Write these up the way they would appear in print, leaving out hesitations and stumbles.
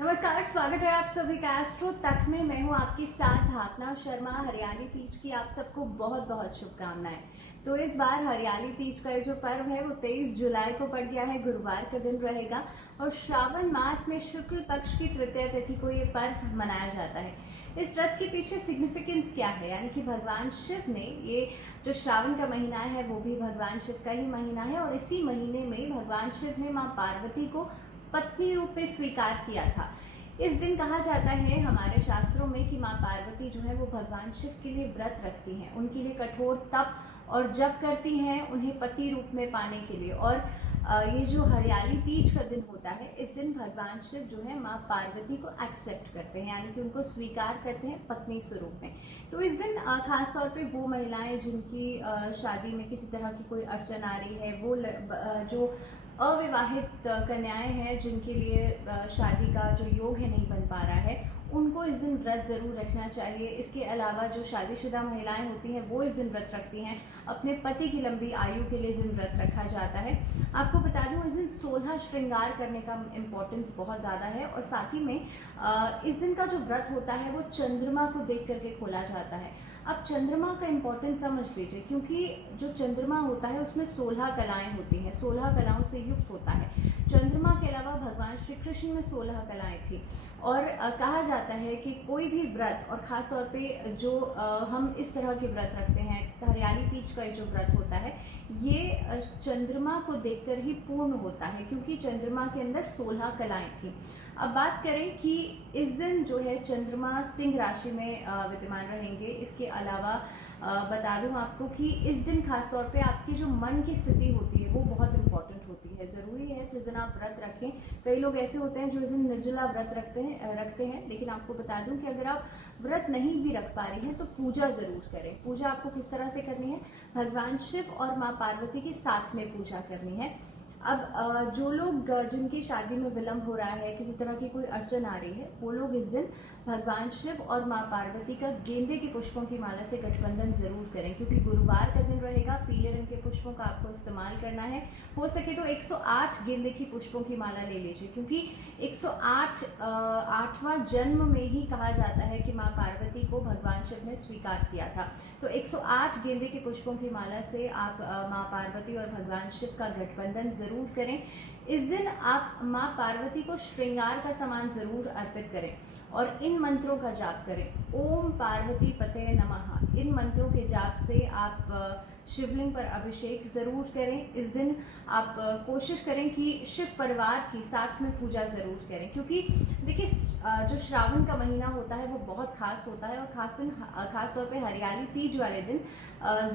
नमस्कार, स्वागत है आप सभी का एस्ट्रो तक में। मैं हूं आपके साथ भावना शर्मा। हरियाली तीज की आप सबको बहुत बहुत शुभकामनाएं। तो इस बार हरियाली तीज का जो पर्व है वो 23 जुलाई को पड़ गया है, गुरुवार का दिन रहेगा और श्रावण मास में शुक्ल पक्ष की तृतीय तिथि को ये पर्व मनाया जाता है। इस व्रत के पीछे सिग्निफिकेंस क्या है, यानी कि भगवान शिव ने ये जो श्रावण का महीना है वो भी भगवान शिव का ही महीना है और इसी महीने में भगवान शिव ने माँ पार्वती को पत्नी रूप में स्वीकार किया था। इस दिन कहा जाता है हमारे शास्त्रों में कि माँ पार्वती जो है वो भगवान शिव के लिए व्रत रखती हैं, उनके लिए कठोर तप और जप करती हैं उन्हें पति रूप में पाने के लिए। और ये जो हरियाली तीज का दिन होता है, इस दिन भगवान शिव जो है माँ पार्वती को एक्सेप्ट करते हैं, यानी कि उनको स्वीकार करते हैं पत्नी स्वरूप में। तो इस दिन खास तौर पे वो महिलाएं जिनकी शादी में किसी तरह की कोई अड़चन आ रही है, वो जो अविवाहित कन्याएं हैं जिनके लिए शादी का जो योग है नहीं बन पा रहा है, उनको इस दिन व्रत जरूर रखना चाहिए। इसके अलावा जो शादीशुदा महिलाएं होती हैं वो इस दिन व्रत रखती हैं, अपने पति की लंबी आयु के लिए इस दिन व्रत रखा जाता है। आपको बता दूं, इस दिन 16 श्रृंगार करने का इम्पोर्टेंस बहुत ज़्यादा है और साथ ही में इस दिन का जो व्रत होता है वो चंद्रमा को देख करके खोला जाता है। अब चंद्रमा का इम्पोर्टेंस समझ लीजिए, क्योंकि जो चंद्रमा होता है उसमें 16 कलाएं होती हैं, 16 कलाओं से युक्त होता है। चंद्रमा के अलावा भगवान श्री कृष्ण में 16 कलाएं थी और कहा जाता है कि कोई भी व्रत, और ख़ास तौर पे जो हम इस तरह के व्रत रखते हैं, हरियाली तीज का जो व्रत होता है ये चंद्रमा को देखकर ही पूर्ण होता है, क्योंकि चंद्रमा के अंदर 16 कलाएं थी। अब बात करें कि इस दिन जो है चंद्रमा सिंह राशि में विद्यमान रहेंगे। इसके अलावा बता दूं आपको कि इस दिन खास तौर पे आपकी जो मन की स्थिति होती है वो बहुत इंपॉर्टेंट होती है। ज़रूरी है जिस दिन आप व्रत रखें, कई लोग ऐसे होते हैं जो इस दिन निर्जला व्रत रखते हैं, लेकिन आपको बता दूं कि अगर आप व्रत नहीं भी रख पा रही हैं तो पूजा ज़रूर करें। पूजा आपको किस तरह से करनी है, भगवान शिव और माँ पार्वती के साथ में पूजा करनी है। अब जो लोग जिनकी शादी में विलंब हो रहा है, किसी तरह की कोई अड़चन आ रही है, वो लोग इस दिन भगवान शिव और माँ पार्वती का गेंदे के पुष्पों की माला से गठबंधन जरूर करें, क्योंकि गुरुवार का दिन रहेगा। पीले रंग के पुष्पों का आपको इस्तेमाल करना है। हो सके तो 108 गेंदे की पुष्पों की माला ले लीजिए, क्योंकि 108 8वां जन्म में ही कहा जाता है कि माँ पार्वती को भगवान शिव ने स्वीकार किया था। तो 108 गेंदे के पुष्पों की माला से आप माँ पार्वती और भगवान शिव का गठबंधन जरूर करें। इस दिन आप माँ पार्वती को श्रृंगार का सामान जरूर अर्पित करें और इन मंत्रों का जाप करें। ओम पार्वती पते नमः, इन मंत्रों के जाप से आप शिवलिंग पर अभिषेक जरूर करें। इस दिन आप कोशिश करें कि शिव परिवार की साथ में पूजा जरूर करें, क्योंकि देखिए जो श्रावण का महीना होता है वो बहुत खास होता है और खास तौर पे हरियाली तीज वाले दिन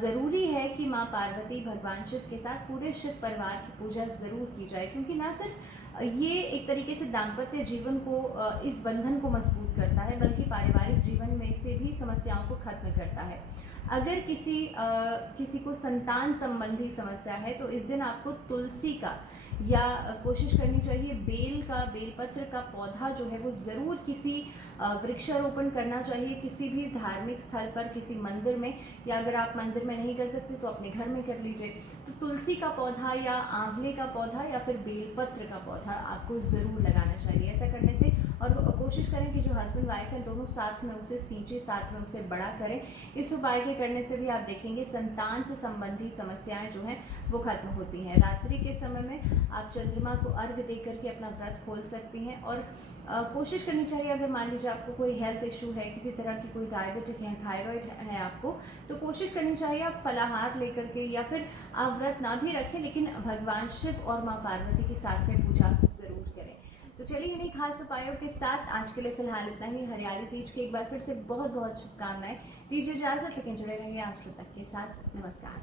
ज़रूरी है कि माँ पार्वती भगवान शिव के साथ पूरे शिव परिवार की पूजा ज़रूर की जाए, क्योंकि ना सिर्फ ये एक तरीके से दाम्पत्य जीवन को, इस बंधन को मजबूत करता है, बल्कि पारिवारिक जीवन में से भी समस्याओं को खत्म करता है। अगर किसी को संतान संबंधी समस्या है तो इस दिन आपको तुलसी का या कोशिश करनी चाहिए बेलपत्र का पौधा जो है वो ज़रूर किसी वृक्षारोपण करना चाहिए, किसी भी धार्मिक स्थल पर, किसी मंदिर में, या अगर आप मंदिर में नहीं कर सकते तो अपने घर में कर लीजिए। तो तुलसी का पौधा या आंवले का पौधा या फिर बेलपत्र का पौधा आपको ज़रूर लगाना चाहिए। ऐसा करने से, और कोशिश करें कि जो हस्बैंड वाइफ हैं दोनों साथ में उसे सींचे, साथ में उसे बड़ा करें। इस उपाय के करने से भी आप देखेंगे संतान से संबंधी समस्याएं जो हैं वो खत्म होती हैं। रात्रि के समय में आप चंद्रमा को अर्घ दे करके अपना व्रत खोल सकती हैं और कोशिश करनी चाहिए, अगर मान लीजिए आपको कोई हेल्थ इशू है, किसी तरह की कोई डायबिटिक है, थायराइड है आपको, तो कोशिश करनी चाहिए आप फलाहार लेकर के, या फिर आप व्रत ना भी रखें लेकिन भगवान शिव और माँ पार्वती के साथ में पूजा जरूर करें। तो चलिए इन्हीं खास उपायों के साथ आज के लिए फिलहाल इतना ही। हरियाली तीज की एक बार फिर से बहुत बहुत शुभकामनाएं। दीजिए इजाजत, लेकिन जुड़े रहिए एस्ट्रो तक के साथ। नमस्कार।